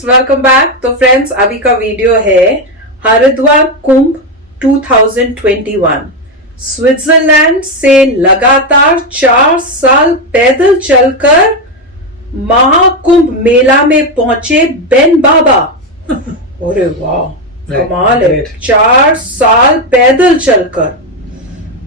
Friends, welcome back. तो friends, अभी का वीडियो है हरिद्वार कुंभ 2021। स्विट्जरलैंड से लगातार 4 साल पैदल चलकर महाकुंभ मेला में पहुंचे बेन बाबा। अरे वाह, कमाल है। 4 साल पैदल चलकर,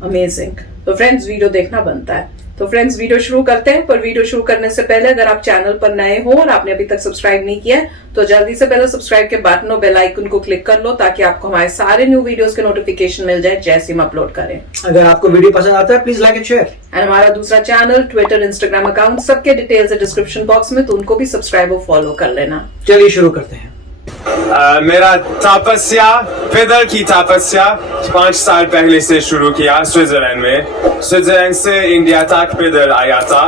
अमेजिंग। तो फ्रेंड्स, वीडियो देखना बनता है। तो फ्रेंड्स, वीडियो शुरू करते हैं। पर वीडियो शुरू करने से पहले अगर आप चैनल पर नए हो और आपने अभी तक सब्सक्राइब नहीं किया है तो जल्दी से पहले सब्सक्राइब के बटन और बेल आइकन को क्लिक कर लो ताकि आपको हमारे सारे न्यू वीडियोस के नोटिफिकेशन मिल जाए जैसे हम अपलोड करें। अगर आपको वीडियो पसंद आता है please like and share. And हमारा दूसरा चैनल, ट्विटर, इंस्टाग्राम अकाउंट, सबके डिटेल्स है डिस्क्रिप्शन बॉक्स में, तो उनको भी सब्सक्राइब और फॉलो कर लेना। चलिए शुरू करते हैं। मेरा तपस्या, पैदल की तपस्या 5 साल पहले से शुरू किया स्विट्जरलैंड में। स्विट्जरलैंड से इंडिया तक पैदल आया था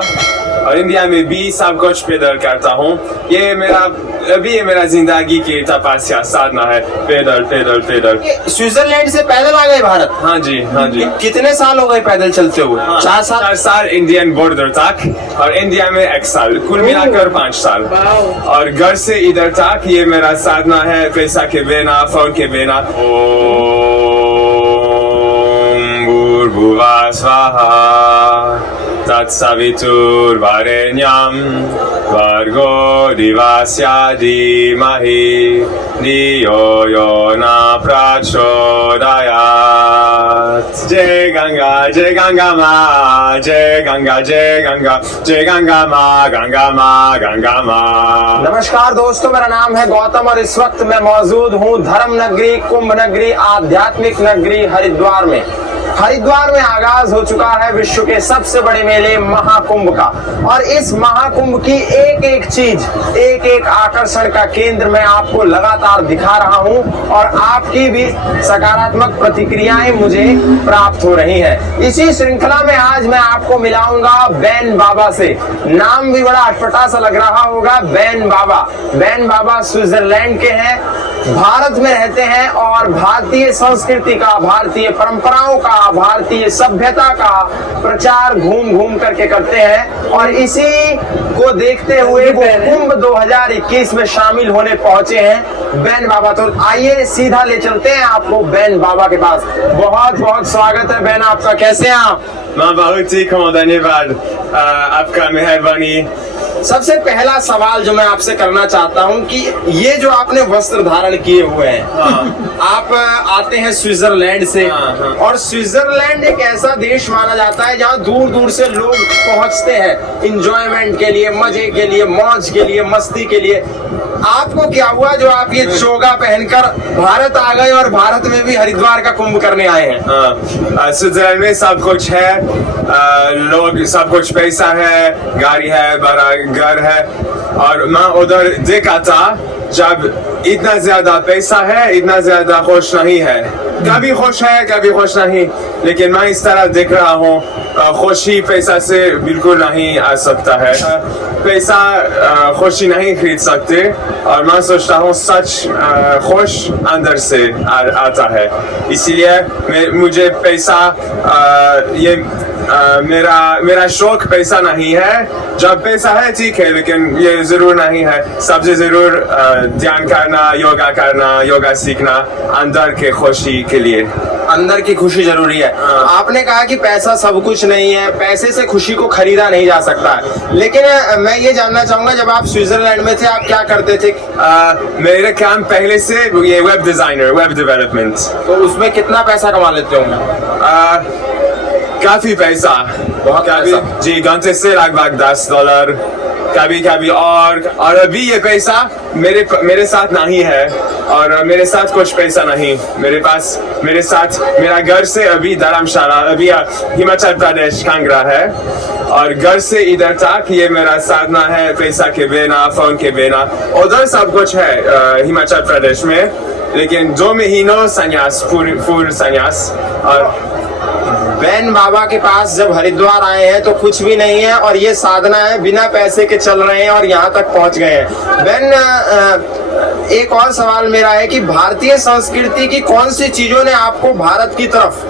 और इंडिया में भी सब कुछ पैदल करता हूँ। ये मेरा जिंदगी की तपस्या साधना है, पैदल पैदल पैदल। स्विट्जरलैंड से पैदल आ गए भारत? हाँ जी, हाँ जी। कितने साल हो गए पैदल चलते हुए? 4 साल इंडियन बॉर्डर तक और इंडिया में 1 साल, कुल मिलाकर 5 साल। और घर से इधर तक ये मेरा साधना है, पैसा के बिना, फोन के बिना। ओम भूर्भुवः स्वाहा तत्सवितुर्वरेण्यं भर्गो देवस्य धीमहि धियो यो न प्रचोदयात्। जय गंगा, जय गंगा माँ, जय गंगा, जय गंगा, जय गंगा माँ, गंगा माँ, गंगा माँ। नमस्कार दोस्तों, मेरा नाम है गौतम और इस वक्त मैं मौजूद हूँ धर्म नगरी, कुंभ नगरी, आध्यात्मिक नगरी हरिद्वार में। हरिद्वार में आगाज हो चुका है विश्व के सबसे बड़े मेले महाकुंभ का, और इस महाकुंभ की एक एक चीज, एक एक आकर्षण का केंद्र मैं आपको लगातार दिखा रहा हूं और आपकी भी सकारात्मक प्रतिक्रियाएं मुझे प्राप्त हो रही हैं। इसी श्रृंखला में आज मैं आपको मिलाऊंगा बेन बाबा से। नाम भी बड़ा अटपटा सा लग रहा होगा, बेन बाबा। बेन बाबा स्विट्जरलैंड के हैं, भारत में रहते हैं और भारतीय संस्कृति का, भारतीय परंपराओं का, भारतीय सभ्यता का प्रचार घूम घूम करके करते हैं। और इसी को देखते हुए वो कुंभ 2021 में शामिल होने पहुंचे हैं बेन बाबा। तो आइए सीधा ले चलते हैं आपको बेन बाबा के पास। बहुत बहुत स्वागत है बेन आपका, कैसे हैं आप? मैं बहुत ही धन्यवाद, आपका मेहरबानी। सबसे पहला सवाल जो मैं आपसे करना चाहता हूं कि ये जो आपने वस्त्र धारण किए हुए हैं, आप आते हैं स्विट्जरलैंड से, और स्विट्जरलैंड एक ऐसा देश माना जाता है जहां दूर दूर से लोग पहुंचते हैं इंजॉयमेंट के लिए, मजे के लिए, मौज के लिए, मस्ती के लिए। आपको क्या हुआ जो आप ये चोगा पहनकर भारत आ गए और भारत में भी हरिद्वार का कुंभ करने आए हैं? स्विट्जरलैंड में सब कुछ है, लोग, सब कुछ, पैसा है, गाड़ी है, बड़ा घर है। और मैं उधर देखा था जब इतना ज्यादा पैसा है, इतना ज्यादा खुश नहीं है। कभी खुश है, कभी खुश नहीं, लेकिन मैं इस तरह देख रहा हूँ। खुशी पैसा से बिल्कुल नहीं आ सकता है। पैसा खुशी नहीं खरीद सकते, और मैं सोचता हूँ सच खुश अंदर से आता है। इसीलिए मुझे पैसा, ये मेरा शौक पैसा नहीं है। जब पैसा है ठीक है, लेकिन ये जरूर नहीं है। सबसे जरूर ध्यान करना, योगा सीखना अंदर के खुशी के लिए। अंदर की खुशी जरूरी है। आपने कहा कि पैसा सब कुछ नहीं है, पैसे से खुशी को खरीदा नहीं जा सकता है, लेकिन मैं ये जानना चाहूंगा जब आप स्विट्जरलैंड में थे आप क्या करते थे? मेरे काम पहले से ये वेब डिजाइनर, वेब डेवलपमेंट। तो उसमें कितना पैसा कमा लेते होंगे? काफी पैसा, बहुत पैसा। जी, घंटे से लगभग $10 कभी कभी। और अभी ये पैसा मेरे साथ नहीं है, और मेरे साथ कुछ पैसा नहीं। मेरे साथ मेरा घर से अभी धर्मशाला, अभी हिमाचल प्रदेश कांगड़ा है, और घर से इधर तक ये मेरा साधना है, पैसा के बिना, फोन के बिना। उधर सब कुछ है हिमाचल प्रदेश में, लेकिन 2 महीनों संन्यास, पूर्ण संन्यास। और बेन बाबा के पास जब हरिद्वार आए हैं तो कुछ भी नहीं है, और ये साधना है, बिना पैसे के चल रहे हैं और यहाँ तक पहुँच गए हैं। बेन, एक और सवाल मेरा है कि भारतीय संस्कृति की कौन सी चीजों ने आपको भारत की तरफ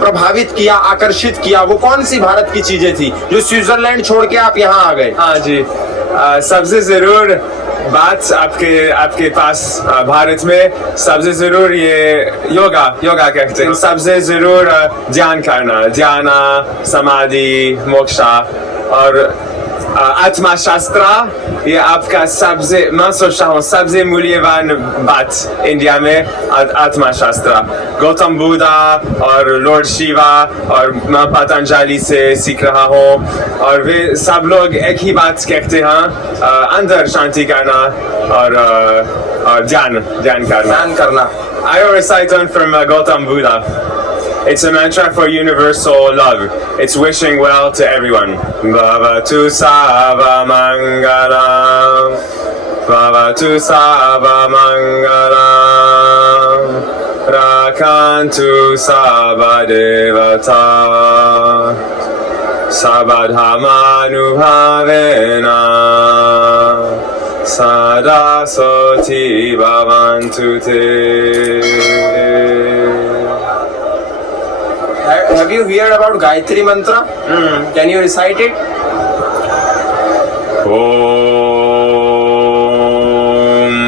प्रभावित किया, आकर्षित किया? वो कौन सी भारत की चीजें थी जो स्विट्जरलैंड छोड़ के आप यहाँ आ गए? हाँ जी, सबसे जरूर बात आपके पास भारत में सबसे जरूर ये योगा कहते हैं, सबसे जरूर ध्यान करना, ध्यान, समाधि, मोक्षा और आत्मा शास्त्र। ये आपका सबसे, मैं सोचता हूँ सबसे मूल्यवान बात इंडिया में आत्मा शास्त्र। गौतम बुद्धा और लॉर्ड शिवा और मैं पतंजलि से सीख रहा हूँ और वे सब लोग एक ही बात कहते हैं, अंदर शांति करना और ध्यान करना। I recite one from Gautam Buddha. It's a mantra for universal love. It's wishing well to everyone. Bhavatu Sava Mangalam. Bhavatu Sava Mangalam. Rakantu Sava Devata. Sabadhamanubhavena. Sada Soti Bhavantu Te. Have you heard about Gayatri Mantra? Can you recite it? Om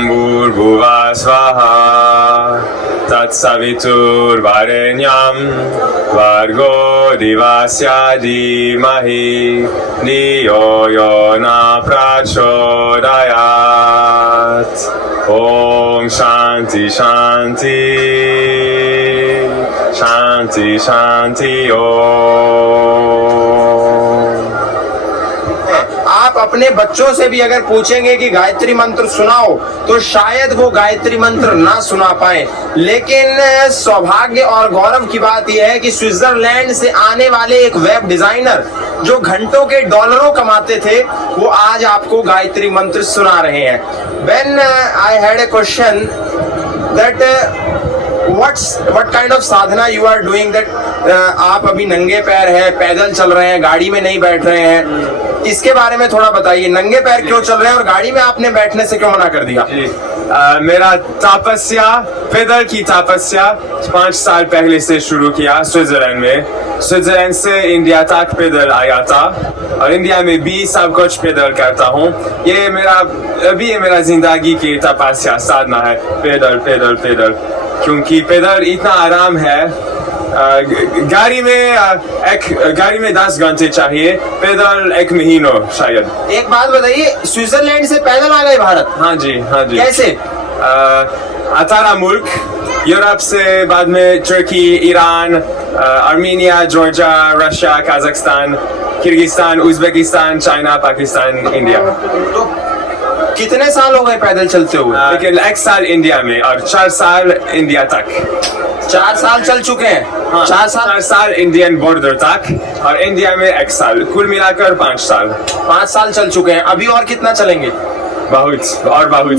Bhurbhuva Svaha Tat Savitur Varenyam Vargo Divasya Dhimahi Dhiyo Yona Prachodayat. Om Shanti Shanti Shanti Shanti Om. आप अपने बच्चों से भी अगर पूछेंगे कि गायत्री मंत्र सुनाओ तो शायद वो गायत्री मंत्र ना सुना पाए, लेकिन सौभाग्य और गौरव की बात यह है कि स्विट्जरलैंड से आने वाले एक वेब डिजाइनर जो घंटों के डॉलरों कमाते थे वो आज आपको गायत्री मंत्र सुना रहे हैं। When I had a question that what kind of Sadhana you are doing that आप अभी नंगे पैर है, पैदल चल रहे हैं, गाड़ी में नहीं बैठ रहे हैं, इसके बारे में थोड़ा बताइए। नंगे पैर क्यों चल रहे हैं और गाड़ी में आपने बैठने से क्यों मना कर दिया? मेरा तपस्या, पैदल की तपस्या 5 साल पहले से शुरू किया स्विट्जरलैंड में। स्विट्जरलैंड से इंडिया तक पैदल आया था और इंडिया में भी सब कुछ पैदल करता हूँ। ये मेरा जिंदगी की तपस्या साधना है, पैदल पैदल पैदल, क्योंकि पैदल इतना आराम है। गाड़ी में 10 घंटे चाहिए, पैदल 1 महीना शायद। एक बात बताइए, स्विट्जरलैंड से पैदल आ गए भारत? हाँ जी, हाँ जी। कैसे? 18 मुल्क, यूरोप से बाद में Turkey, Iran, Armenia, Georgia, Russia, Kazakhstan, Kyrgyzstan, Uzbekistan, China, Pakistan, India. तो कितने साल हो गए पैदल चलते हुए? लेकिन 1 साल इंडिया में और 4 साल इंडिया तक। 4 साल चल चुके हैं? हाँ, 4 साल इंडियन बॉर्डर तक और इंडिया में 1 साल, कुल मिलाकर 5 साल। 5 साल चल चुके हैं। अभी और कितना चलेंगे? बहुत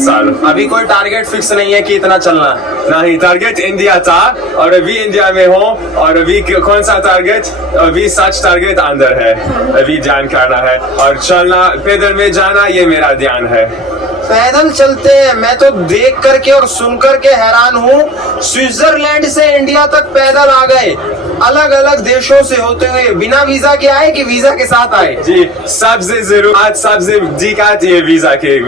साल। अभी कोई टारगेट फिक्स नहीं है कि इतना चलना है? नहीं, टारगेट इंडिया था और अभी इंडिया में हो और अभी कौन सा टारगेट? अभी सच टारगेट अंदर है, अभी ध्यान करना है और चलना, पैदल में जाना, ये मेरा ध्यान है। पैदल चलते हैं, मैं तो देख करके और सुन करके हैरान हूँ। स्विट्जरलैंड से इंडिया तक पैदल आ गए, अलग अलग देशों से होते हुए, बिना वीजा के आए कि वीजा के साथ आए? जी, सबसे जरूरत, सबसे दिक्कत ये वीजा के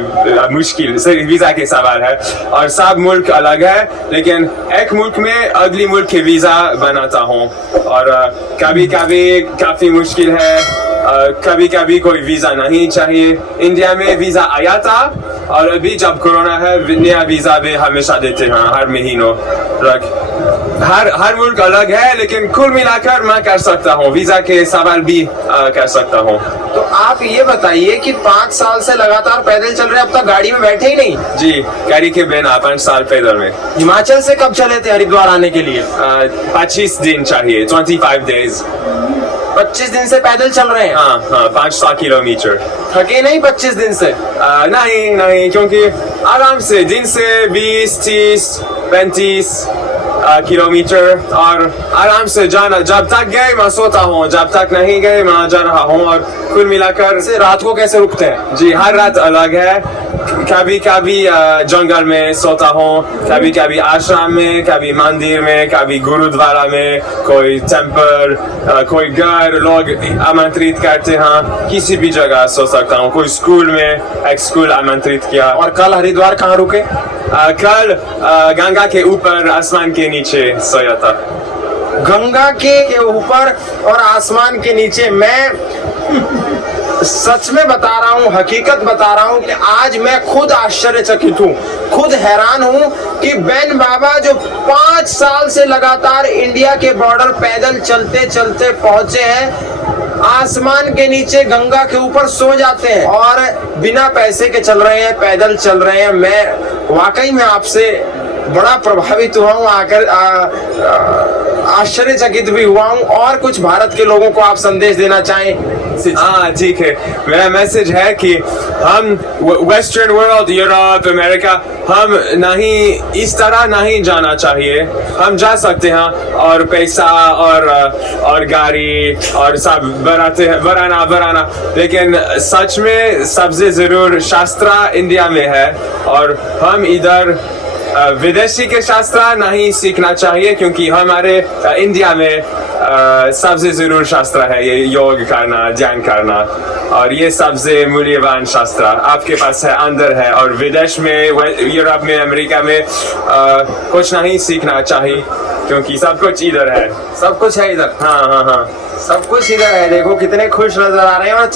मुश्किल, वीजा के सवाल है और सब मुल्क अलग है, लेकिन एक मुल्क में अगली मुल्क के वीजा बनाता हूँ और कभी कभी काफी मुश्किल है, कभी कभी कोई वीजा नहीं चाहिए। इंडिया में वीजा आया था और अभी जब कोरोना है नया वीजा भी हमेशा देते हैं हर महीनों। हर मुल्क अलग है, लेकिन कुल मिलाकर मैं कर सकता हूँ, वीजा के सवाल भी कर सकता हूँ। तो आप ये बताइए कि 5 साल से लगातार पैदल चल रहे हैं, अब तक गाड़ी में बैठे ही नहीं? जी, गाड़ी के बिना 5 साल पैदल में। हिमाचल से कब चले थे हरिद्वार आने के लिए? 25 दिन चाहिए, 25 डेज। 25 दिन से पैदल चल रहे हैं? हाँ, 500 किलोमीटर। थके नहीं 25 दिन से? नहीं, क्योंकि आराम से दिन से 20, 30, 35 किलोमीटर और आराम से जाना। जब तक गए मैं सोता हूँ, जब तक नहीं गए मैं जा रहा हूँ। और कुल मिलाकर से रात को कैसे रुकते हैं? जी हर रात अलग है। कभी कभी जंगल में सोता हूँ, कभी कभी आश्रम में, कभी मंदिर में, कभी गुरुद्वारा में, कोई टेम्पल, कोई घर लोग आमंत्रित करते हैं, किसी भी जगह सो सकता हूँ। कोई स्कूल में एक स्कूल आमंत्रित किया। और कल हरिद्वार कहाँ रुके? कल गंगा के ऊपर आसमान के नीचे सोया था। गंगा के ऊपर और आसमान के नीचे। मैं सच में बता रहा हूँ, हकीकत बता रहा हूँ कि आज मैं खुद आश्चर्यचकित हूँ, खुद हैरान हूँ कि बेन बाबा जो 5 साल से लगातार इंडिया के बॉर्डर पैदल चलते चलते पहुंचे हैं, आसमान के नीचे गंगा के ऊपर सो जाते हैं और बिना पैसे के चल रहे हैं, पैदल चल रहे हैं। मैं वाकई में आपसे बड़ा प्रभावित हुआ हूँ, आकर आश्चर्यचकित भी हुआ हूँ। और कुछ भारत के लोगों को आप संदेश देना चाहें? हाँ ठीक है, मेरा मैसेज है कि हम वेस्टर्न वर्ल्ड, यूरोप, अमेरिका, हम नहीं इस तरह नहीं जाना चाहिए। हम जा सकते हैं और पैसा और गाड़ी और सब बढ़ाना, लेकिन सच में सबसे जरूर शास्त्र इंडिया में है। और हम इधर विदेशी के शास्त्र नहीं सीखना चाहिए, क्योंकि हमारे इंडिया में सबसे जरूर शास्त्र है ये योग करना, ध्यान करना, और ये सबसे मूल्यवान शास्त्र आपके पास है, अंदर है। और विदेश में, यूरोप में, अमेरिका में कुछ नहीं सीखना चाहिए, क्योंकि सब कुछ इधर है। सब कुछ है इधर। हाँ, सब कुछ इधर है। देखो कितने खुश नजर आ रहे हैं, और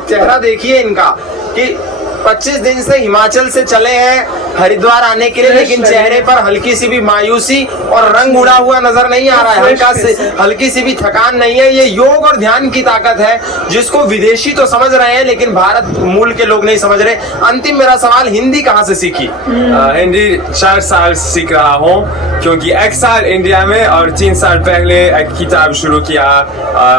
चेहरा देखिए इनका कि 25 दिन से हिमाचल से चले हैं हरिद्वार आने के लिए, लेकिन चेहरे पर हल्की सी भी मायूसी और रंग उड़ा हुआ नजर नहीं आ रहा है, हल्की सी भी थकान नहीं है। ये योग और ध्यान की ताकत है, जिसको विदेशी तो समझ रहे हैं लेकिन भारत मूल के लोग नहीं समझ रहे। अंतिम मेरा सवाल, हिंदी कहाँ से सीखी? हिंदी 4 साल सीख रहा हूँ, क्योंकि 1 साल इंडिया में और 3 साल पहले एक किताब शुरू किया,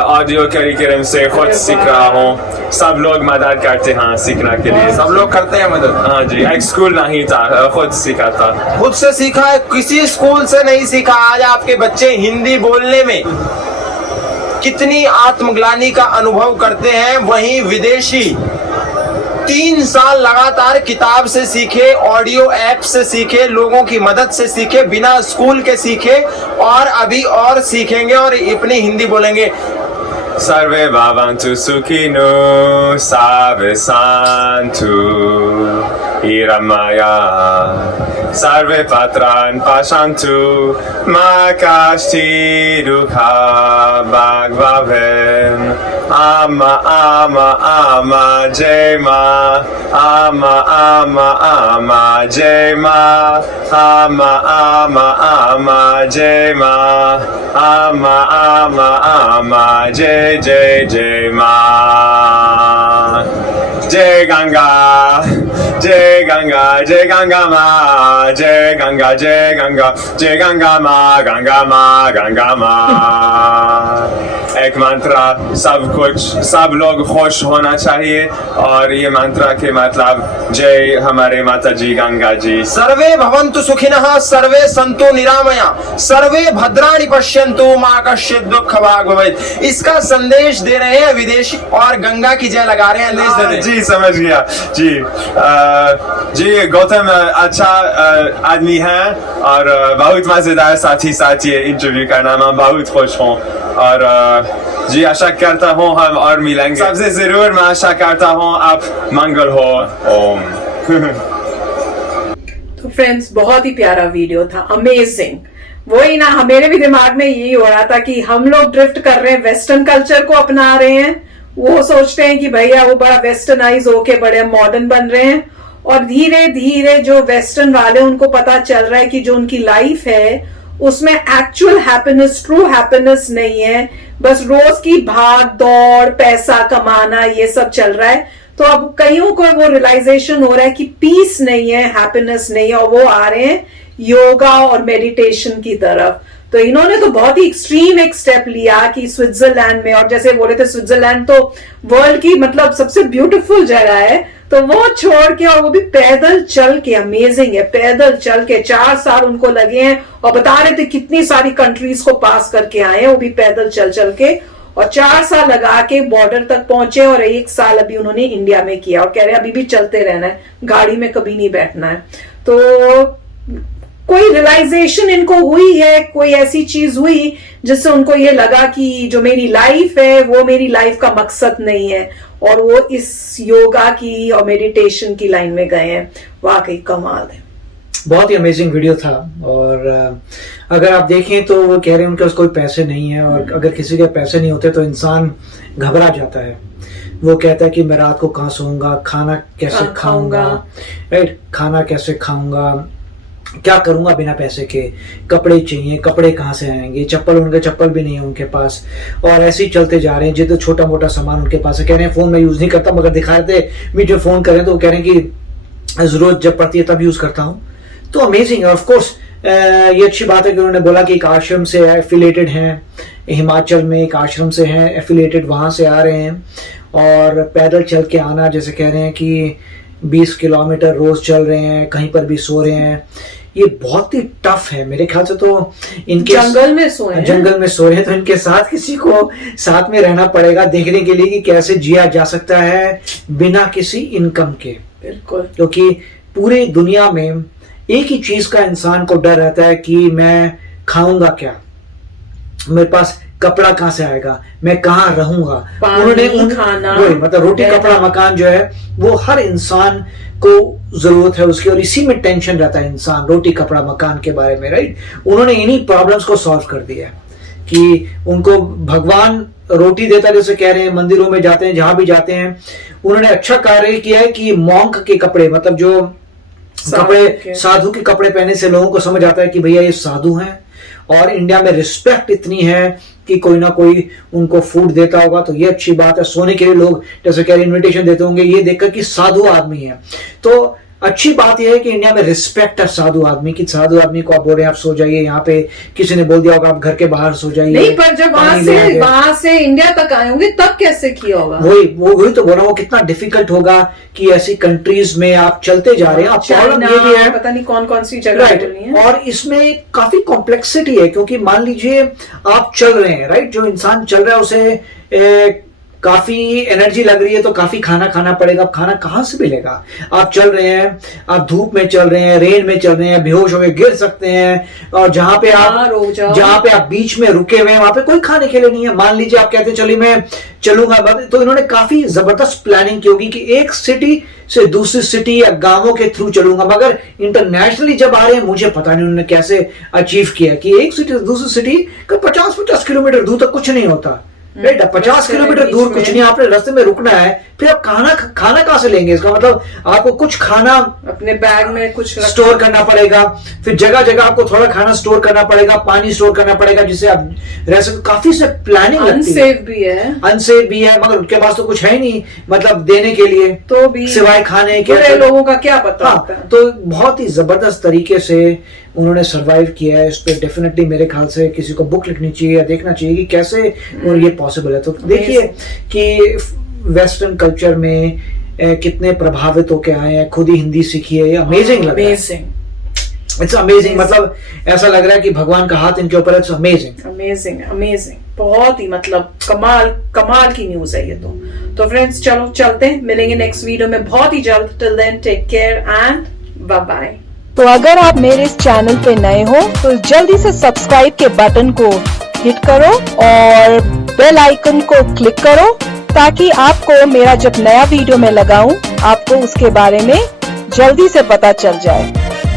ऑडियो करिकुलम से खुद सीख रहा हूँ। सब लोग मदद करते हैं सीखने के लिए, सब लोग करते हैं मदद। हाँ जी, एक स्कूल नहीं था, खुद सीखा था। खुद से सीखा है, किसी स्कूल से नहीं सीखा। आज आपके बच्चे हिंदी बोलने में कितनी आत्मग्लानि का अनुभव करते हैं, वहीं विदेशी 3 साल लगातार किताब से सीखे, ऑडियो ऐप से सीखे, लोगों की मदद से सीखे, बिना स्कूल के सीखे, और अभी और सीखेंगे और अपनी हिंदी बोलेंगे। सर्वे भवन्तु सुखिनो सर्वे सन्तु निरामया सर्वे भद्राणि पश्यन्तु मा कश्चित् दुःखं भवेत्। आमा जय मां, आमा जय मां, आमा जय मां, आमा जय मां। जय गंगा, जय गंगा, जय गंगा माँ, जय गंगा, जय गंगा, जय गंगा माँ, गंगा माँ, गंगा माँ। एक मंत्र, सब लोग खुश होना चाहिए, और ये मंत्र के मतलब जय हमारे माता जी गंगा जी। सर्वे भवन्तु सुखिनः, सर्वे सन्तु निरामया, सर्वे भद्राणि पश्यन्तु मा कश्चित् दुःखं भवेत्। इसका संदेश दे रहे हैं विदेशी, और गंगा की जय लगा रहे हैं। जी समझ गया जी। जी गौतम अच्छा आदमी है, और बहुत मजेदार साथ ये इंटरव्यू करना, मैं बहुत खुश हूँ। और जी आशा करता हूँ हम और मिलेंगे। सबसे जरूर मैं आशा करता हूँ आप मंगल हो। ओम। तो फ्रेंड्स, बहुत ही प्यारा वीडियो था, अमेजिंग। वही ना, मेरे भी दिमाग में यही हो रहा था कि हम लोग ड्रिफ्ट कर रहे हैं, वेस्टर्न कल्चर को अपना रहे हैं। वो सोचते हैं कि भैया वो बड़ा वेस्टर्नाइज होके बड़े मॉडर्न बन रहे हैं, और धीरे धीरे जो वेस्टर्न वाले उनको पता चल रहा है कि जो उनकी लाइफ है उसमें एक्चुअल हैप्पीनेस, ट्रू हैप्पीनेस नहीं है, बस रोज की भाग दौड़, पैसा कमाना, ये सब चल रहा है। तो अब कईयों को वो रियलाइजेशन हो रहा है कि पीस नहीं है, हैप्पीनेस नहीं है, और वो आ रहे हैं योगा और मेडिटेशन की तरफ। तो इन्होंने तो बहुत ही एक्सट्रीम एक स्टेप लिया कि स्विट्जरलैंड में, और जैसे बोले थे स्विट्जरलैंड तो वर्ल्ड की मतलब सबसे ब्यूटीफुल जगह है, तो वो छोड़ के, और वो भी पैदल चल के, अमेजिंग है, पैदल चल के 4 साल उनको लगे हैं, और बता रहे थे कितनी सारी कंट्रीज को पास करके आए हैं, वो भी पैदल चल चल के, और 4 साल लगा के बॉर्डर तक पहुंचे, और 1 साल अभी उन्होंने इंडिया में किया, और कह रहे हैं अभी भी चलते रहना है, गाड़ी में कभी नहीं बैठना है। तो कोई रियलाइजेशन इनको हुई है, कोई ऐसी चीज हुई जिससे उनको ये लगा कि जो मेरी लाइफ है वो मेरी लाइफ का मकसद नहीं है, और वो इस योगा की और मेडिटेशन की लाइन में गए हैं। वाकई कमाल है, बहुत ही अमेजिंग वीडियो था। और अगर आप देखें तो वो कह रहे हैं उनके पास कोई पैसे नहीं है, और अगर किसी के पैसे नहीं होते तो इंसान घबरा जाता है। वो कहता है कि मैं रात को कहाँ सोऊंगा, खाना कैसे खाऊंगा, राइट, खाना कैसे खाऊंगा, क्या करूंगा बिना पैसे के, कपड़े चाहिए, कपड़े कहाँ से आएंगे, उनके चप्पल भी नहीं है उनके पास, और ऐसे ही चलते जा रहे हैं। जितना छोटा मोटा सामान उनके पास है, कह रहे हैं फोन में यूज नहीं करता, मगर दिखा रहे थे वीडियो फोन करें तो वो कह रहे हैं कि जरूरत जब पड़ती है तब यूज करता हूँ। तो अमेजिंग है। ऑफ कोर्स ये अच्छी बात है कि उन्होंने बोला कि एक आश्रम से एफिलेटेड हैं, हिमाचल में एक आश्रम से हैं एफिलेटेड, वहां से आ रहे हैं, और पैदल चल के आना, जैसे कह रहे हैं कि 20 किलोमीटर रोज चल रहे हैं, कहीं पर भी सो रहे हैं। ये बहुत ही टफ है मेरे ख्याल से। तो इनके जंगल में सोए हैं तो इनके साथ किसी को साथ में रहना पड़ेगा, देखने के लिए कि कैसे जिया जा सकता है बिना किसी इनकम के। बिल्कुल, क्योंकि पूरी दुनिया में एक ही चीज का इंसान को डर रहता है कि मैं खाऊंगा क्या, मेरे पास कपड़ा कहाँ से आएगा, मैं कहाँ रहूंगा। उन्होंने खाना, मतलब रोटी कपड़ा मकान जो है वो हर इंसान को जरूरत है उसकी, और इसी में टेंशन रहता है इंसान, रोटी कपड़ा मकान के बारे में, राइट। उन्होंने इन्हीं प्रॉब्लम्स को सॉल्व कर दिया कि उनको भगवान रोटी देता है, जैसे कह रहे हैं मंदिरों में जाते हैं, जहां भी जाते हैं। उन्होंने अच्छा कार्य किया है कि मॉन्क के कपड़े, मतलब जो कपड़े साधु के कपड़े पहने से लोगों को समझ आता है कि भैया ये साधु हैं, और इंडिया में रिस्पेक्ट इतनी है कि कोई ना कोई उनको फूड देता होगा, तो ये अच्छी बात है। सोने के लिए लोग जैसे कह रहे इन्विटेशन देते होंगे, ये देखकर कि साधु आदमी है। तो अच्छी बात यह है कि इंडिया में रिस्पेक्ट है साधु आदमी की। साधु आदमी को आप बोल रहे हैं आप सो जाइए, यहाँ पे किसी ने बोल दिया होगा आप घर के बाहर सो जाइए। नहीं, पर जब वहां से इंडिया तक आए होंगे तब कैसे किया होगा? वही तो बोल रहा हूँ, कितना डिफिकल्ट होगा कि ऐसी कंट्रीज में आप चलते जा रहे हैं। आप प्रॉब्लम ये भी है, पता नहीं कौन कौन सी जगह है, और इसमें काफी कॉम्प्लेक्सिटी है, क्योंकि मान लीजिए आप चल रहे हैं, राइट, जो इंसान चल रहा है उसे काफी एनर्जी लग रही है, तो काफी खाना खाना पड़ेगा। अब खाना कहाँ से मिलेगा? आप चल रहे हैं, आप धूप में चल रहे हैं, रेन में चल रहे हैं, बेहोश होकर गिर सकते हैं, और जहां पे आप बीच में रुके हुए हैं वहां पे कोई खाने के लिए नहीं है। मान लीजिए आप कहते हैं चलिए मैं चलूंगा, तो इन्होंने काफी जबरदस्त प्लानिंग की होगी कि एक सिटी से दूसरी सिटी या गांवों के थ्रू चलूंगा, मगर इंटरनेशनली जब आ रहे हैं मुझे पता नहीं उन्होंने कैसे अचीव किया कि एक सिटी से दूसरी सिटी का 50-50 किलोमीटर दूर तक कुछ नहीं होता, राइट। 50 किलोमीटर दूर कुछ नहीं, आपने रास्ते में रुकना है, फिर आप खाना कहां से लेंगे? इसका मतलब आपको कुछ खाना अपने बैग में कुछ स्टोर करना पड़ेगा, फिर जगह जगह आपको थोड़ा खाना स्टोर करना पड़ेगा, पानी स्टोर करना पड़ेगा जिससे आप रह सके। काफी से प्लानिंग अनसेफ भी है, मगर उनके पास तो कुछ है ही नहीं, मतलब देने के लिए, तो भी सिवाय खाने के। लोगों का क्या पता। तो बहुत ही जबरदस्त तरीके से उन्होंने सरवाइव किया है। इस पे डेफिनेटली मेरे ख्याल से किसी को बुक लिखनी चाहिए या देखना चाहिए कि कैसे और ये पॉसिबल है। तो देखिए कि वेस्टर्न कल्चर में कितने प्रभावित होके आए हैं, खुद ही हिंदी सीखी है, अमेजिंग लग रहा है। इट्स अमेजिंग, मतलब ऐसा लग रहा है कि भगवान का हाथ इनके ऊपर है। इट्स अमेजिंग, बहुत ही मतलब कमाल की न्यूज है ये तो फ्रेंड्स चलो चलते हैं, मिलेंगे नेक्स्ट वीडियो में बहुत ही जल्द। Till then take care and bye bye. तो अगर आप मेरे इस चैनल पे नए हो तो जल्दी से सब्सक्राइब के बटन को हिट करो और बेल आइकन को क्लिक करो, ताकि आपको मेरा जब नया वीडियो मैं लगाऊं आपको उसके बारे में जल्दी से पता चल जाए।